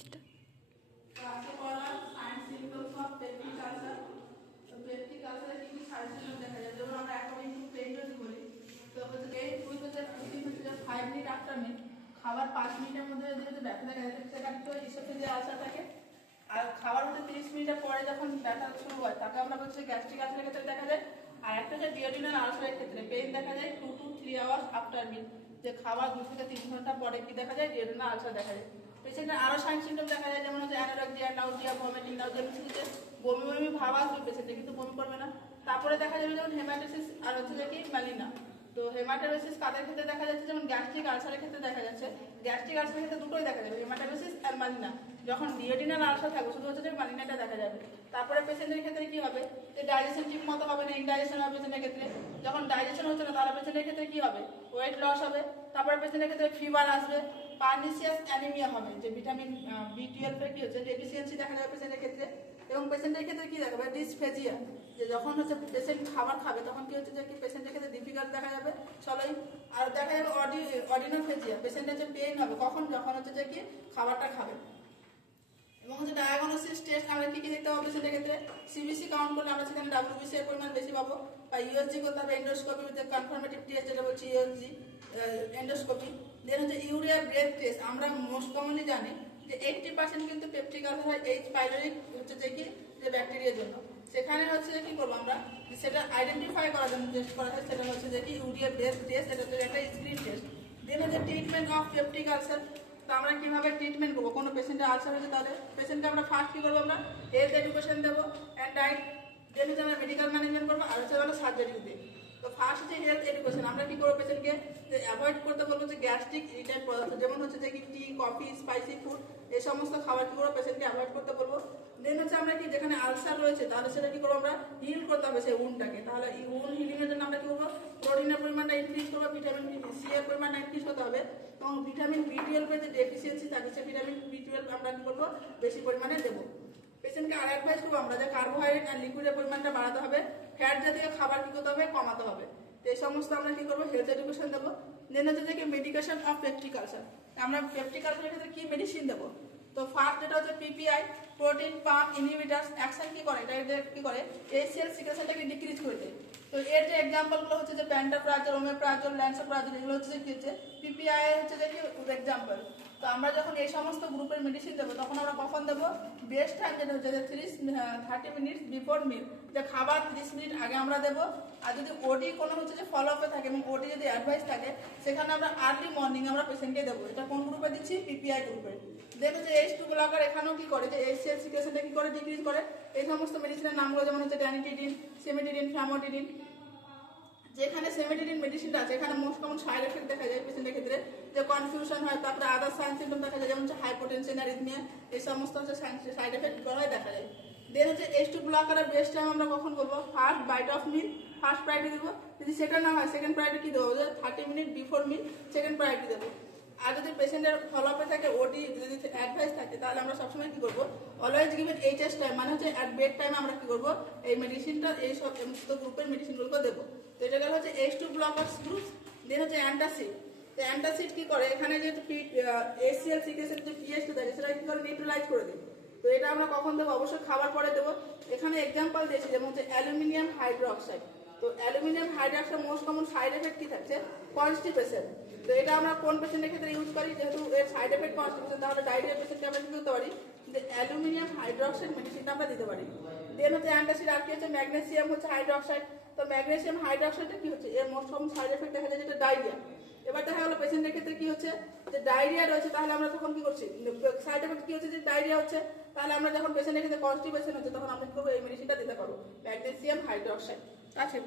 Start. আজকে পড়লাম science সিম্পলস of peptic ulcer. তো পেপটিক আলসারে কি কি সাইড সিম্পটম দেখা যায়, যেমন আমরা অ্যাকর্ডিং টু পেইন যদি বলি, তো হচ্ছে পেইন উইথ হচ্ছে 5 মিনিট আফটার মিল, খাবার 5 মিনিটের মধ্যে যেহেতু ব্যথা দেখা যায় সেটা কিন্তু ইসোফেজিয়াল আলসার থাকে। আর খাবার হচ্ছে 30 মিনিটের পরে যখন ব্যথা শুরু হয় তাকে আমরা হচ্ছে গ্যাস্ট্রিক আলসারের ক্ষেত্রে দেখা যায়। আর একটা হচ্ছে ডিওডিনাল আলসারের ক্ষেত্রে পেইন দেখা যায় 2 to 3 আওয়ার্স আফটার মিল, যে খাবার 2 থেকে 3 ঘন্টা পরে কি দেখা যায়, ডিওডিনাল আলসার দেখা যায়। পেশেন্টের আরো সাইন সিম্পটম দেখা যায়, যেমন হচ্ছে অ্যানোরেক্সিয়া, নাউজিয়া, ভমিটিং, নাউজিয়া মিশিয়ে বমি বমি ভাব আসবে পেশেন্টে, কিন্তু বমি করবে না। তারপরে দেখা যাবে যেমন হেমাটাইটিস আর হচ্ছে যে কি ম্যালিনা। তো হেমাটাইটিস কাদের ক্ষেত্রে দেখা যাচ্ছে, যেমন গ্যাস্ট্রিক আলসারের ক্ষেত্রে দেখা যাচ্ছে। গ্যাস্ট্রিক আলসারের ক্ষেত্রে দুটোই দেখা যাবে, হেমাটাইটিস আর ম্যালিনা। যখন ডিওডিনাল আলসার থাকবে শুধু হচ্ছে যে ম্যালিনাটা দেখা যাবে। তারপরে পেশেন্টের ক্ষেত্রে কি হবে, যে ডাইজেশন ঠিক মতো হবে না, ইনডাইজেশন হবে পেশেন্টের ক্ষেত্রে। যখন ডাইজেশন হচ্ছে না তাহলে পেশেন্টের ক্ষেত্রে কি হবে, ওয়েট লস হবে। তারপরে পেশেন্টের ক্ষেত্রে ফিভার আসবে, পার্নিসিয়াস অ্যানিমিয়া হবে, যে ভিটামিন B12 এর কি হচ্ছে ডেফিসিয়েন্সি দেখা যাবে পেশেন্টের ক্ষেত্রে। এবং পেশেন্টের ক্ষেত্রে কি দেখাবে, ডিসফেজিয়া, যে যখন হচ্ছে পেশেন্ট খাবার খাবে তখন কি হচ্ছে যে কি পেশেন্টের ক্ষেত্রে ডিফিকাল্ট দেখা যাবে সবাই। আর দেখা যাবে অর্ডিনোফেজিয়া, পেশেন্টের যে পেইন হবে কখন, যখন হচ্ছে যে কি খাবারটা খাবে। এবং হচ্ছে ডায়াগনোসিস টেস্ট আমরা কি কি দেখতে পাবো পেশেন্টের ক্ষেত্রে, সিবিসি কাউন্ট করলে আমরা সেখানে WBC এর পরিমাণ বেশি পাবো, বা ইউএসজি করতে হবে, এন্ডোস্কোপি যে কনফার্মেটিভ টেস্ট যেটা বলছি ইউএসজি এন্ডোস্কোপি। দেন হচ্ছে ইউরিয়া ব্রেথ টেস্ট, আমরা মোস্ট কমনলি জানি যে 80% কিন্তু পেপটিক আলসার হয় এইচ পাইলোরি হচ্ছে যে কি যে ব্যাকটেরিয়ার জন্য। সেখানে হচ্ছে যে কি করবো আমরা, সেটা আইডেন্টিফাই করার জন্য টেস্ট করা হয়, সেটা হচ্ছে যে কি ইউরিয়া ব্রেথ টেস্ট, এটা হচ্ছে একটা স্ক্রিন টেস্ট। দেন হচ্ছে ট্রিটমেন্ট অফ পেপটিক আলসার। তো আমরা কিভাবে ট্রিটমেন্ট করবো, কোনো পেশেন্টের আলসার হয়েছে তাহলে পেশেন্টকে আমরা ফার্স্ট কি করবো, আমরা হেলথ এডুকেশন দেবো অ্যান্ড ডায়েট। দেন হচ্ছে আমরা মেডিকেল ম্যানেজমেন্ট করবো, আর হচ্ছে আমরা সার্জারি দিই। তো ফার্স্ট হচ্ছে হেলথ এডুকেশন, আমরা কি করবো পেশেন্টকে অ্যাভয়েড করতে বলবো যে গ্যাস্ট্রিক ইরিটেট পদার্থ, যেমন হচ্ছে যে কি টি, কফি, স্পাইসি ফুড, এই সমস্ত খাবার কি করবো পেশেন্টকে অ্যাভয়েড করতে বলবো। দেন হচ্ছে আমরা কি যেখানে আলসার রয়েছে তাহলে সেটা কি করবো, আমরা হিল করতে হবে সেই উন্ডটাকে। তাহলে এই উন্ড হিলিং এর জন্য আমরা কি করবো, প্রোটিনের পরিমাণটা ইনক্রিজ করবো, ভিটামিন সি এর পরিমাণটা ইনক্রিজ হতে হবে, এবং ভিটামিন B12 এর যে ডেফিসিয়েন্সি থাকে সেই ভিটামিন B12 আমরা কি করবো বেশি পরিমাণে দেবো। পেশেন্টকে আর অ্যাডভাইস করবো আমরা যে কার্বোহাইড্রেট আর লিকুইডের পরিমাণটা বাড়াতে হবে, ফ্যাট জাতীয় খাবার কি করতে হবে, কমাতে হবে। তো এই সমস্ত আমরা কি করবো, হেলথ এডুকেশন দেবো। দেন হচ্ছে যে মেডিকেশন অফ পেপটিক আলসার, আমরা পেপটিক আলসারের ক্ষেত্রে কি মেডিসিন দেবো। তো ফার্স্ট যেটা হচ্ছে PPI, protein pump inhibitors, action কি করে, এটা কি করে ACL সিক্রেশনটাকে ডিক্রিজ করে দেয়। তো এর যে এক্সাম্পলগুলো হচ্ছে যে প্যান্টাপ্রাজল, ওমেপ্রাজল, ল্যান্সোপ্রাজল, এগুলো হচ্ছে যে কি হচ্ছে PPI হচ্ছে যে কি এক্সাম্পল। তো আমরা যখন এই সমস্ত গ্রুপের মেডিসিন দেবো তখন আমরা কখন দেবো, বেস্ট টাইম যেটা হচ্ছে যে 30 মিনিটস বিফোর মিল, যে খাবার 30 মিনিট আগে আমরা দেবো। আর যদি ওডি কোনো হচ্ছে যে ফলো আপে থাকে এবং ওডি যদি অ্যাডভাইস থাকে সেখানে আমরা আর্লি মর্নিং আমরা পেশেন্টকে দেবো। এটা কোন গ্রুপে দিচ্ছি, PPI গ্রুপে। দেন হচ্ছে H2 ব্লকার, এখানেও কি করে যে HCl সিক্রেশনটা কি করে ডিক্রিজ করে। এই সমস্ত মেডিসিনের নামগুলো যেমন হচ্ছে ড্যানিটিডিন, সিমেটিডিন, ফ্যামোটিডিন। যেখানে সেমেটিডিন মেডিসিনটা আছে এখানে মোস্ট কমন সাইড এফেক্ট দেখা যায় পেশেন্টের ক্ষেত্রে, যে কনফিউশন হয়, তারপরে আদার সাইন সিম্পটম দেখা যায়, যেমন হচ্ছে হাইপোটেনশন, অ্যারিথমিয়া, এই সমস্ত হচ্ছে সাইড এফেক্ট হয় দেখা যায়। দেন হচ্ছে H2 ব্লকারের বেস্ট টাইম আমরা কখন বলবো, first bite of meal first priority দেবো। যদি সেকেন্ড না হয় সেকেন্ড প্রায়োরিটি কি দেবো, 30 মিনিট বিফোর মিল সেকেন্ড প্রায়োরিটি দেবো। আর যদি পেশেন্টের ফলো আপে থাকে, ওডি যদি অ্যাডভাইস থাকে, তাহলে আমরা সবসময় কি করবো, অলওয়েজ গিভেন HS টাইম, মানে হচ্ছে অ্যাট বেড টাইম আমরা কি করবো এই মেডিসিনটা এই সমস্ত গ্রুপের মেডিসিনগুলোকে দেবো। তো এটা গেল হচ্ছে H2 ব্লকার্স গ্রুপ। দেন হচ্ছে অ্যান্টাসিড। তো অ্যান্টাসিড কি করে, এখানে যে ACL সিক্রেশন যে pH থাকে সেটা কি করে নিউট্রালাইজ করে দেবে। তো এটা আমরা কখন দেবো, অবশ্যই খাবার পরে দেবো। এখানে এক্সাম্পল দিয়েছি যেমন হচ্ছে অ্যালুমিনিয়াম হাইড্রোক্সাইড। তো aluminium hydroxide most common side effect কি থাকছে, কনস্টিপেশন। তো এটা আমরা কোন পেশেন্টের ক্ষেত্রে ইউজ করি, যেহেতু এর সাইড এফেক্ট কনস্টিপেশন, তাহলে ডায়রিয়া পেশেন্টকে আমরা কি করতে পারি, যে অ্যালুমিনিয়াম হাইড্রোক্সাইড মেডিসিনটা আমরা দিতে পারি। দেন হচ্ছে অ্যান্টাসিড আর কি হচ্ছে ম্যাগনেসিয়াম হচ্ছে হাইড্রোক্সাইড। তো ম্যাগনেসিয়াম হাইড্রোক্সাইডে কি হচ্ছে, এর মোস্ট কমন সাইড এফেক্ট দেখা যায় যেটা ডায়রিয়া। এবার দেখা গেলো পেশেন্টের ক্ষেত্রে কি হচ্ছে, যে ডায়রিয়া রয়েছে, তাহলে আমরা তখন কি করছি, সাইড এফেক্ট কি হচ্ছে যে ডায়রিয়া হচ্ছে, তাহলে আমরা যখন পেশেন্টের ক্ষেত্রে কনস্টিপেশন হচ্ছে তখন আমরা কি করবো, এই মেডিসিনটা দিতে পারবো, ম্যাগনেসিয়াম হাইড্রোক্সাইড। আছে।